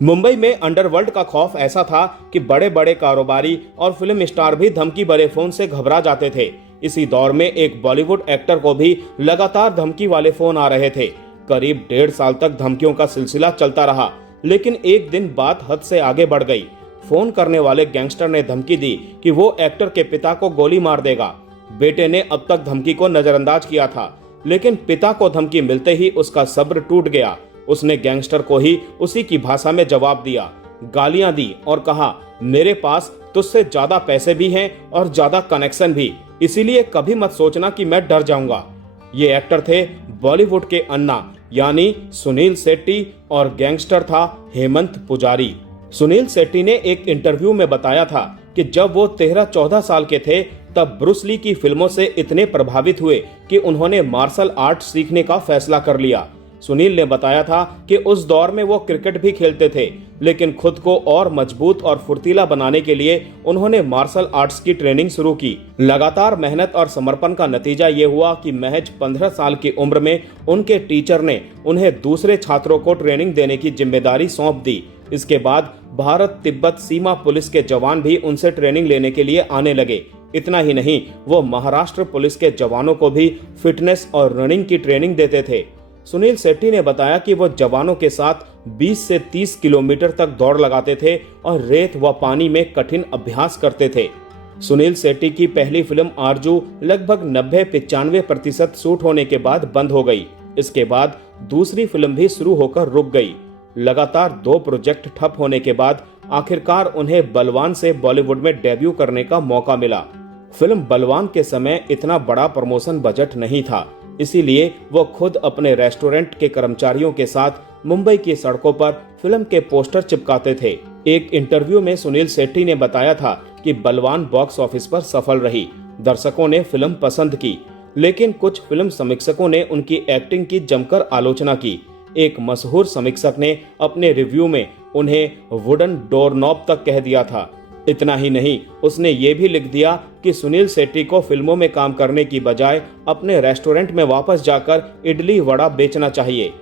मुंबई में अंडरवर्ल्ड का खौफ ऐसा था कि बड़े बड़े कारोबारी और फिल्म स्टार भी धमकी भरे फोन से घबरा जाते थे। इसी दौर में एक बॉलीवुड एक्टर को भी लगातार धमकी वाले फोन आ रहे थे। करीब 1.5 साल तक धमकियों का सिलसिला चलता रहा, लेकिन एक दिन बात हद से आगे बढ़ गई। फोन करने वाले गैंगस्टर ने धमकी दी कि वो एक्टर के पिता को गोली मार देगा। बेटे ने अब तक धमकी को नजरअंदाज किया था, लेकिन पिता को धमकी मिलते ही उसका सब्र टूट गया। उसने गैंगस्टर को ही उसी की भाषा में जवाब दिया, गालियां दी और कहा, मेरे पास तुझसे ज्यादा पैसे भी हैं और ज्यादा कनेक्शन भी, इसीलिए कभी मत सोचना कि मैं डर जाऊंगा। ये एक्टर थे बॉलीवुड के अन्ना यानी सुनील शेट्टी और गैंगस्टर था हेमंत पुजारी। सुनील शेट्टी ने एक इंटरव्यू में बताया था कि जब वो 13-14 साल के थे तब ब्रूस ली की फिल्मों से इतने प्रभावित हुए कि उन्होंने मार्शल आर्ट सीखने का फैसला कर लिया। सुनील ने बताया था कि उस दौर में वो क्रिकेट भी खेलते थे, लेकिन खुद को और मजबूत और फुर्तीला बनाने के लिए उन्होंने मार्शल आर्ट्स की ट्रेनिंग शुरू की। लगातार मेहनत और समर्पण का नतीजा ये हुआ कि महज 15 साल की उम्र में उनके टीचर ने उन्हें दूसरे छात्रों को ट्रेनिंग देने की जिम्मेदारी सौंप दी। इसके बाद भारत तिब्बत सीमा पुलिस के जवान भी उनसे ट्रेनिंग लेने के लिए आने लगे। इतना ही नहीं, वो महाराष्ट्र पुलिस के जवानों को भी फिटनेस और रनिंग की ट्रेनिंग देते थे। सुनील शेट्टी ने बताया कि वो जवानों के साथ 20 से 30 किलोमीटर तक दौड़ लगाते थे और रेत व पानी में कठिन अभ्यास करते थे। सुनील शेट्टी की पहली फिल्म आरजू लगभग 90-95% शूट होने के बाद बंद हो गई। इसके बाद दूसरी फिल्म भी शुरू होकर रुक गई। लगातार 2 प्रोजेक्ट ठप होने के बाद आखिरकार उन्हें बलवान से बॉलीवुड में डेब्यू करने का मौका मिला। फिल्म बलवान के समय इतना बड़ा प्रमोशन बजट नहीं था, इसीलिए वो खुद अपने रेस्टोरेंट के कर्मचारियों के साथ मुंबई की सड़कों पर फिल्म के पोस्टर चिपकाते थे। एक इंटरव्यू में सुनील शेट्टी ने बताया था कि बलवान बॉक्स ऑफिस पर सफल रही। दर्शकों ने फिल्म पसंद की, लेकिन कुछ फिल्म समीक्षकों ने उनकी एक्टिंग की जमकर आलोचना की। एक मशहूर समीक्षक ने अपने रिव्यू में उन्हें वुडन डोरनॉब तक कह दिया था। इतना ही नहीं, उसने ये भी लिख दिया कि सुनील शेट्टी को फिल्मों में काम करने की बजाय अपने रेस्टोरेंट में वापस जाकर इडली वड़ा बेचना चाहिए।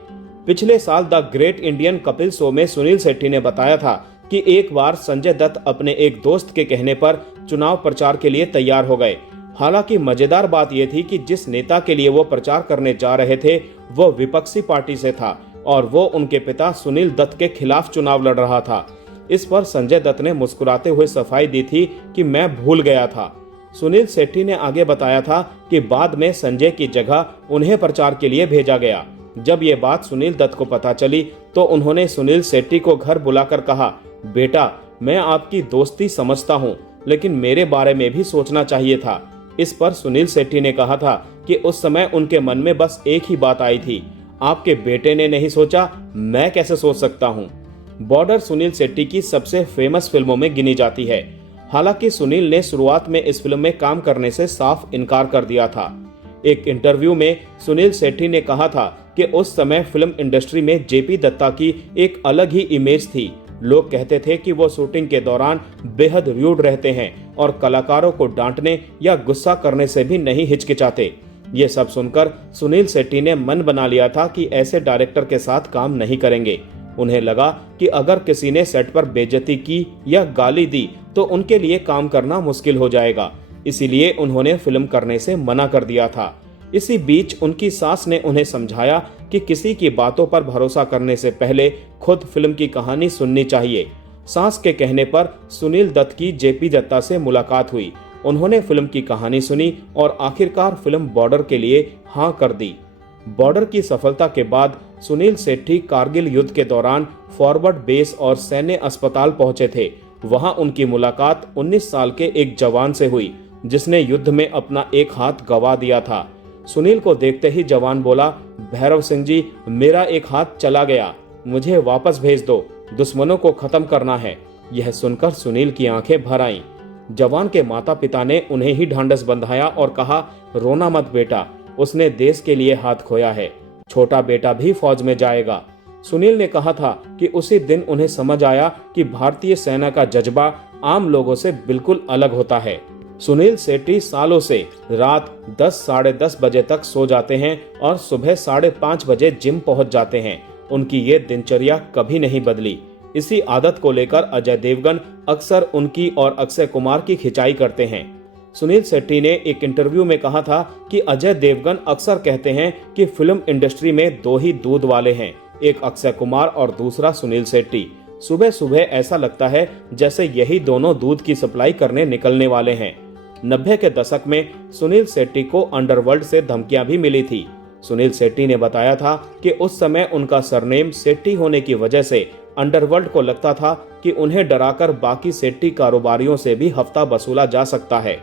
पिछले साल the great Indian Kapil show में सुनील शेट्टी ने बताया था कि एक बार संजय दत्त अपने एक दोस्त के कहने पर चुनाव प्रचार के लिए तैयार हो गए। हालांकि मजेदार बात यह थी कि जिस नेता के लिए वो प्रचार करने जा रहे थे वो विपक्षी पार्टी से था और वो उनके पिता सुनील दत्त के खिलाफ चुनाव लड़ रहा था। इस पर संजय दत्त ने मुस्कुराते हुए सफाई दी थी कि मैं भूल गया था। सुनील शेट्टी ने आगे बताया था कि बाद में संजय की जगह उन्हें प्रचार के लिए भेजा गया। जब ये बात सुनील दत्त को पता चली तो उन्होंने सुनील शेट्टी को घर बुलाकर कहा, बेटा, मैं आपकी दोस्ती समझता हूँ, लेकिन मेरे बारे में भी सोचना चाहिए था। इस पर सुनील शेट्टी ने कहा था कि उस समय उनके मन में बस एक ही बात आई थी, आपके बेटे ने नहीं सोचा, मैं कैसे सोच सकता हूँ। बॉर्डर सुनील शेट्टी की सबसे फेमस फिल्मों में गिनी जाती है। हालांकि सुनील ने शुरुआत में इस फिल्म में काम करने से साफ इनकार कर दिया था। एक इंटरव्यू में सुनील शेट्टी ने कहा था कि उस समय फिल्म इंडस्ट्री में जेपी दत्ता की एक अलग ही इमेज थी। लोग कहते थे कि वो शूटिंग के दौरान बेहद र्यूड रहते हैं और कलाकारों को डांटने या गुस्सा करने से भी नहीं हिचकिचाते। ये सब सुनकर सुनील शेट्टी ने मन बना लिया था कि ऐसे डायरेक्टर के साथ काम नहीं करेंगे। उन्हें लगा कि अगर किसी ने सेट पर बेइज्जती की या गाली दी तो उनके लिए काम करना मुश्किल हो जाएगा, इसीलिए उन्होंने फिल्म करने से मना कर दिया था। इसी बीच उनकी सास ने उन्हें समझाया कि किसी की बातों पर भरोसा करने से पहले खुद फिल्म की कहानी सुननी चाहिए। सास के कहने पर सुनील दत्त की जेपी दत्ता से मुलाकात हुई। उन्होंने फिल्म की कहानी सुनी और आखिरकार फिल्म बॉर्डर के लिए हाँ कर दी। बॉर्डर की सफलता के बाद सुनील शेट्टी कारगिल युद्ध के दौरान फॉरवर्ड बेस और सैन्य अस्पताल पहुंचे थे। वहां उनकी मुलाकात 19 साल के एक जवान से हुई जिसने युद्ध में अपना एक हाथ गंवा दिया था। सुनील को देखते ही जवान बोला, भैरव सिंह जी, मेरा एक हाथ चला गया, मुझे वापस भेज दो, दुश्मनों को खत्म करना है। यह सुनकर सुनील की आंखें भर आईं। जवान के माता पिता ने उन्हें ही ढांढस बंधाया और कहा, रोना मत बेटा, उसने देश के लिए हाथ खोया है, छोटा बेटा भी फौज में जाएगा। सुनील ने कहा था कि उसी दिन उन्हें समझ आया कि भारतीय सेना का जज्बा आम लोगों से बिल्कुल अलग होता है। सुनील शेट्टी सालों से रात 10 साढ़े 10 बजे तक सो जाते हैं और सुबह 5:30 बजे जिम पहुंच जाते हैं। उनकी ये दिनचर्या कभी नहीं बदली। इसी आदत को लेकर अजय देवगन अक्सर उनकी और अक्षय कुमार की खिंचाई करते हैं। सुनील शेट्टी ने एक इंटरव्यू में कहा था कि अजय देवगन अक्सर कहते हैं कि फिल्म इंडस्ट्री में दो ही दूध वाले हैं, एक अक्षय कुमार और दूसरा सुनील शेट्टी। सुबह सुबह ऐसा लगता है जैसे यही दोनों दूध की सप्लाई करने निकलने वाले हैं। 90 के दशक में सुनील शेट्टी को अंडरवर्ल्ड से धमकियां भी मिली थी। सुनील शेट्टी ने बताया था कि उस समय उनका सरनेम शेट्टी होने की वजह से अंडरवर्ल्ड को लगता था कि उन्हें डराकर बाकी शेट्टी कारोबारियों से भी हफ्ता वसूला जा सकता है।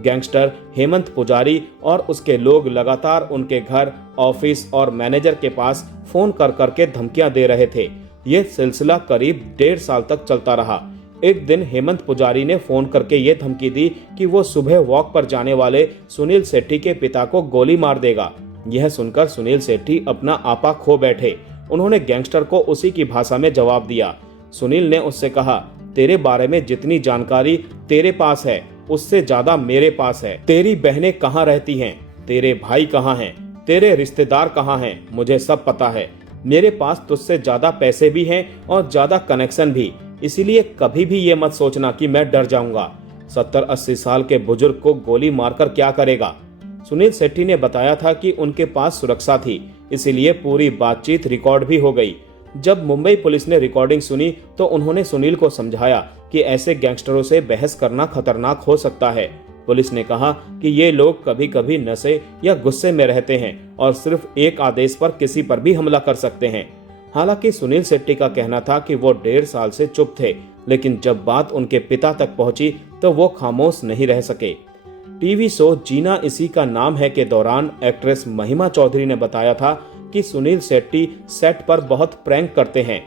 गैंगस्टर हेमंत पुजारी और उसके लोग लगातार उनके घर, ऑफिस और मैनेजर के पास फोन कर करके धमकियां दे रहे थे। ये सिलसिला करीब 1.5 साल तक चलता रहा। एक दिन हेमंत पुजारी ने फोन करके ये धमकी दी कि वो सुबह वॉक पर जाने वाले सुनील शेट्टी के पिता को गोली मार देगा। यह सुनकर सुनील शेट्टी अपना आपा खो बैठे। उन्होंने गैंगस्टर को उसी की भाषा में जवाब दिया। सुनील ने उससे कहा, तेरे बारे में जितनी जानकारी तेरे पास है उससे ज्यादा मेरे पास है। तेरी बहनें कहाँ रहती हैं, तेरे भाई कहाँ हैं, तेरे रिश्तेदार कहाँ हैं, मुझे सब पता है। मेरे पास तुझसे ज्यादा पैसे भी हैं और ज्यादा कनेक्शन भी, इसीलिए कभी भी ये मत सोचना कि मैं डर जाऊंगा। 70-80 साल के बुजुर्ग को गोली मारकर क्या करेगा। सुनील शेट्टी ने बताया था कि उनके पास सुरक्षा थी, इसीलिए पूरी बातचीत रिकॉर्ड भी हो गई। जब मुंबई पुलिस ने रिकॉर्डिंग सुनी तो उन्होंने सुनील को समझाया कि ऐसे गैंगस्टरों से बहस करना खतरनाक हो सकता है। पुलिस ने कहा कि ये लोग कभी कभी नशे या गुस्से में रहते हैं और सिर्फ एक आदेश पर किसी पर भी हमला कर सकते हैं। हालांकि सुनील शेट्टी का कहना था कि वो 1.5 साल से चुप थे, लेकिन जब बात उनके पिता तक पहुंची तो वो खामोश नहीं रह सके। टीवी शो जीना इसी का नाम है के दौरान एक्ट्रेस महिमा चौधरी ने बताया था कि सुनील शेट्टी सेट पर बहुत प्रैंक करते हैं।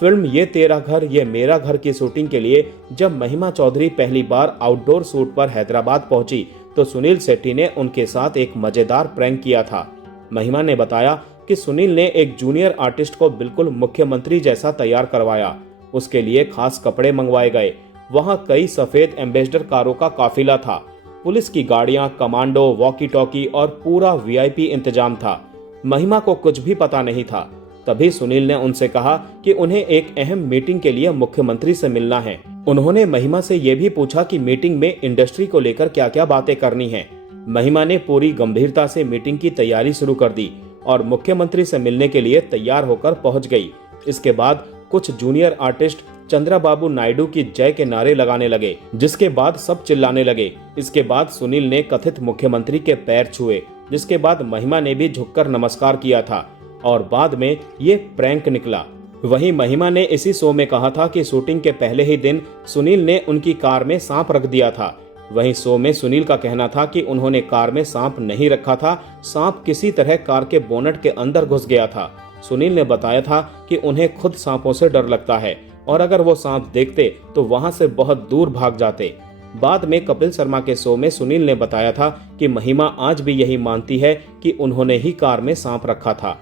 फिल्म ये तेरा घर ये मेरा घर की शूटिंग के लिए जब महिमा चौधरी पहली बार आउटडोर शूट पर हैदराबाद पहुंची तो सुनील शेट्टी ने उनके साथ एक मजेदार प्रैंक किया था। महिमा ने बताया कि सुनील ने एक जूनियर आर्टिस्ट को बिल्कुल मुख्यमंत्री जैसा तैयार करवाया। उसके लिए खास कपड़े मंगवाए गए। वहां कई सफेद एम्बेसडर कारों का काफिला था। पुलिस की गाड़ियां, कमांडो, वॉकी टॉकी और पूरा वीआईपी इंतजाम था। महिमा को कुछ भी पता नहीं था। तभी सुनील ने उनसे कहा कि उन्हें एक अहम मीटिंग के लिए मुख्यमंत्री से मिलना है। उन्होंने महिमा से ये भी पूछा कि मीटिंग में इंडस्ट्री को लेकर क्या क्या बातें करनी है। महिमा ने पूरी गंभीरता से मीटिंग की तैयारी शुरू कर दी और मुख्यमंत्री से मिलने के लिए तैयार होकर पहुंच गई। इसके बाद कुछ जूनियर आर्टिस्ट चंद्रबाबू नायडू की जय के नारे लगाने लगे, जिसके बाद सब चिल्लाने लगे। इसके बाद सुनील ने कथित मुख्यमंत्री के पैर छुए, जिसके बाद महिमा ने भी झुककर नमस्कार किया था और बाद में ये प्रैंक निकला। वहीं महिमा ने इसी शो में कहा था कि शूटिंग के पहले ही दिन सुनील ने उनकी कार में सांप रख दिया था। वहीं शो में सुनील का कहना था कि उन्होंने कार में सांप नहीं रखा था, सांप किसी तरह कार के बोनट के अंदर घुस गया था। सुनील ने बताया था कि उन्हें खुद सांपों से डर लगता है और अगर वो सांप देखते तो वहां से बहुत दूर भाग जाते। बाद में कपिल शर्मा के शो में सुनील ने बताया था कि महिमा आज भी यही मानती है कि उन्होंने ही कार में सांप रखा था।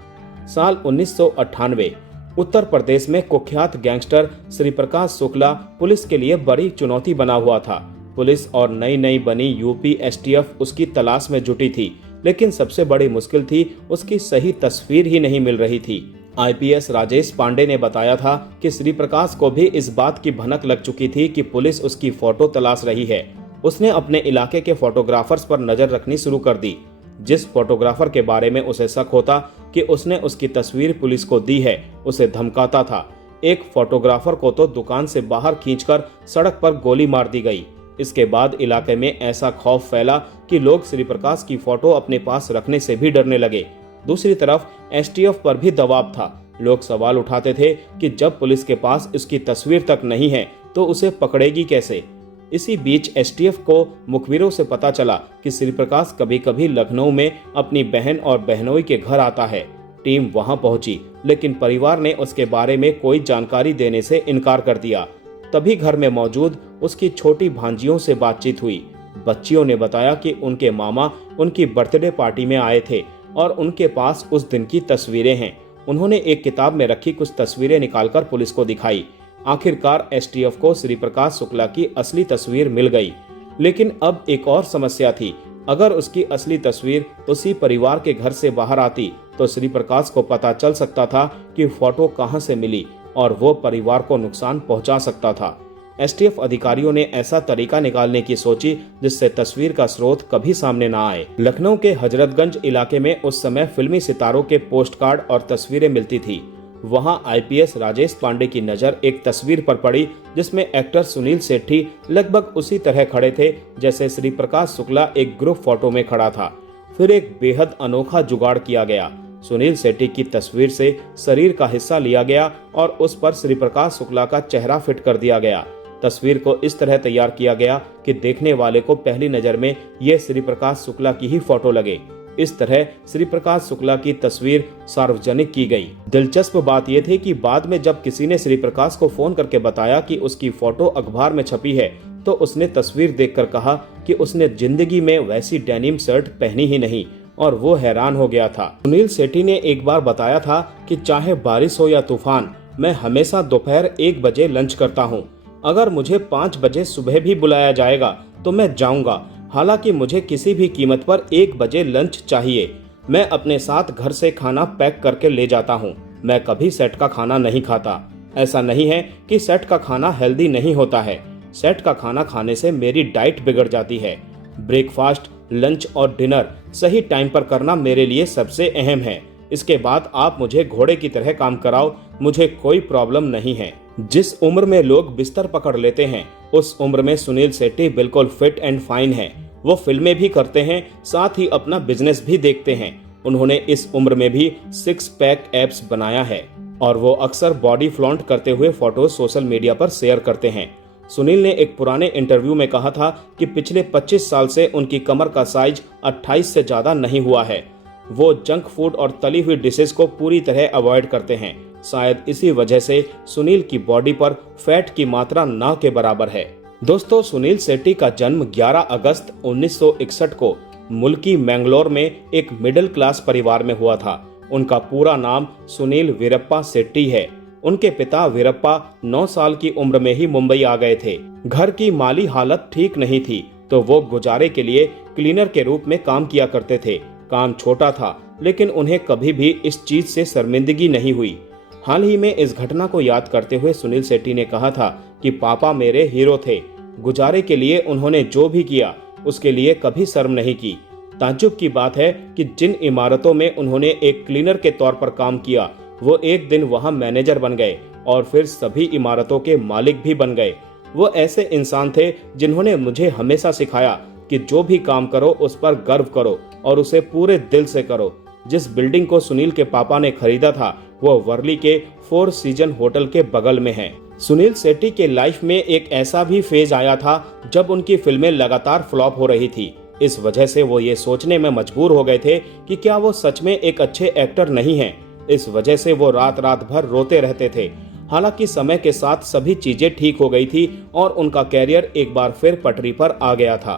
साल 1998 उत्तर प्रदेश में कुख्यात गैंगस्टर श्री प्रकाश शुक्ला पुलिस के लिए बड़ी चुनौती बना हुआ था। पुलिस और नई नई बनी यूपी एसटीएफ उसकी तलाश में जुटी थी, लेकिन सबसे बड़ी मुश्किल थी उसकी सही तस्वीर ही नहीं मिल रही थी। आईपीएस राजेश पांडे ने बताया था कि श्री प्रकाश को भी इस बात की भनक लग चुकी थी कि पुलिस उसकी फोटो तलाश रही है। उसने अपने इलाके के फोटोग्राफर्स पर नजर रखनी शुरू कर दी। जिस फोटोग्राफर के बारे में उसे शक होता कि उसने उसकी तस्वीर पुलिस को दी है, उसे धमकाता था। एक फोटोग्राफर को तो दुकान से बाहर खींचकर सड़क पर गोली मार दी गई। इसके बाद इलाके में ऐसा खौफ फैला कि लोग श्री प्रकाश की फोटो अपने पास रखने से भी डरने लगे। दूसरी तरफ एसटीएफ पर भी दबाव था। लोग सवाल उठाते थे कि जब पुलिस के पास इसकी तस्वीर तक नहीं है तो उसे पकड़ेगी कैसे। इसी बीच एसटीएफ को मुखबिरों से पता चला कि श्री प्रकाश कभी कभी लखनऊ में अपनी बहन और बहनोई के घर आता है। टीम वहां पहुंची, लेकिन परिवार ने उसके बारे में कोई जानकारी देने से इनकार कर दिया। तभी घर में मौजूद उसकी छोटी भांजियों से बातचीत हुई। बच्चियों ने बताया कि उनके मामा उनकी बर्थडे पार्टी में आए थे और उनके पास उस दिन की तस्वीरें हैं। उन्होंने एक किताब में रखी कुछ तस्वीरें निकालकर पुलिस को दिखाई। आखिरकार एसटीएफ को श्री प्रकाश शुक्ला की असली तस्वीर मिल गई। लेकिन अब एक और समस्या थी। अगर उसकी असली तस्वीर उसी परिवार के घर से बाहर आती तो श्री प्रकाश को पता चल सकता था कि फोटो कहां से मिली और वो परिवार को नुकसान पहुंचा सकता था। एसटीएफ अधिकारियों ने ऐसा तरीका निकालने की सोची जिससे तस्वीर का स्रोत कभी सामने ना आए। लखनऊ के हजरतगंज इलाके में उस समय फिल्मी सितारों के पोस्टकार्ड और तस्वीरें मिलती थी। वहां आईपीएस राजेश पांडे की नजर एक तस्वीर पर पड़ी जिसमें एक्टर सुनील शेट्टी लगभग उसी तरह खड़े थे जैसे श्री प्रकाश शुक्ला एक ग्रुप फोटो में खड़ा था। फिर एक बेहद अनोखा जुगाड़ किया गया। सुनील शेट्टी की तस्वीर से शरीर का हिस्सा लिया गया और उस पर श्री प्रकाश शुक्ला का चेहरा फिट कर दिया गया। तस्वीर को इस तरह तैयार किया गया कि देखने वाले को पहली नजर में ये श्री प्रकाश शुक्ला की ही फोटो लगे। इस तरह श्री प्रकाश शुक्ला की तस्वीर सार्वजनिक की गई। दिलचस्प बात यह थी कि बाद में जब किसी ने श्री प्रकाश को फोन करके बताया कि उसकी फोटो अखबार में छपी है तो उसने तस्वीर देखकर कहा कि उसने जिंदगी में वैसी डेनिम शर्ट पहनी ही नहीं और वो हैरान हो गया था। सुनील शेट्टी ने एक बार बताया था कि चाहे बारिश हो या तूफान, मैं हमेशा दोपहर 1 बजे लंच करता हूँ। अगर मुझे 5 बजे सुबह भी बुलाया जाएगा तो मैं जाऊंगा। हालांकि मुझे किसी भी कीमत पर 1 बजे लंच चाहिए। मैं अपने साथ घर से खाना पैक करके ले जाता हूँ। मैं कभी सेट का खाना नहीं खाता। ऐसा नहीं है कि सेट का खाना हेल्दी नहीं होता है। सेट का खाना खाने से मेरी डाइट बिगड़ जाती है। ब्रेकफास्ट, लंच और डिनर सही टाइम पर करना मेरे लिए सबसे अहम है। इसके बाद आप मुझे घोड़े की तरह काम कराओ, मुझे कोई प्रॉब्लम नहीं है। जिस उम्र में लोग बिस्तर पकड़ लेते हैं उस उम्र में सुनील शेट्टी बिल्कुल फिट एंड फाइन है। वो फिल्में भी करते हैं, साथ ही अपना बिजनेस भी देखते हैं। उन्होंने इस उम्र में भी 6 पैक एब्स बनाया है और वो अक्सर बॉडी फ्लॉन्ट करते हुए फोटो सोशल मीडिया पर शेयर करते हैं। सुनील ने एक पुराने इंटरव्यू में कहा था कि पिछले 25 साल से उनकी कमर का साइज 28 से ज्यादा नहीं हुआ है। वो जंक फूड और तली हुई डिशेस को पूरी तरह अवॉइड करते हैं। शायद इसी वजह से सुनील की बॉडी पर फैट की मात्रा ना के बराबर है। दोस्तों, सुनील शेट्टी का जन्म 11 अगस्त 1961 को मुल्की मैंगलोर में एक मिडिल क्लास परिवार में हुआ था। उनका पूरा नाम सुनील वीरप्पा शेट्टी है। उनके पिता वीरप्पा 9 साल की उम्र में ही मुंबई आ गए थे। घर की माली हालत ठीक नहीं थी तो वो गुजारे के लिए क्लीनर के रूप में काम किया करते थे। काम छोटा था लेकिन उन्हें कभी भी इस चीज से शर्मिंदगी नहीं हुई। हाल ही में इस घटना को याद करते हुए सुनील शेट्टी ने कहा था कि पापा मेरे हीरो थे। गुजारे के लिए उन्होंने जो भी किया उसके लिए कभी शर्म नहीं की। ताज्जुब की बात है कि जिन इमारतों में उन्होंने एक क्लीनर के तौर पर काम किया वो एक दिन वहां मैनेजर बन गए और फिर सभी इमारतों के मालिक भी बन गए। वो ऐसे इंसान थे जिन्होंने मुझे हमेशा सिखाया कि जो भी काम करो उस पर गर्व करो और उसे पूरे दिल से करो। जिस बिल्डिंग को सुनील के पापा ने खरीदा था वो वर्ली के 4 सीजन होटल के बगल में है। सुनील शेट्टी के लाइफ में एक ऐसा भी फेज आया था जब उनकी फिल्में लगातार फ्लॉप हो रही थी। इस वजह से वो ये सोचने में मजबूर हो गए थे कि क्या वो सच में एक अच्छे एक्टर नहीं हैं। इस वजह से वो रात रात भर रोते रहते थे। हालांकि समय के साथ सभी चीजें ठीक हो गई थी और उनका कैरियर एक बार फिर पटरी पर आ गया था।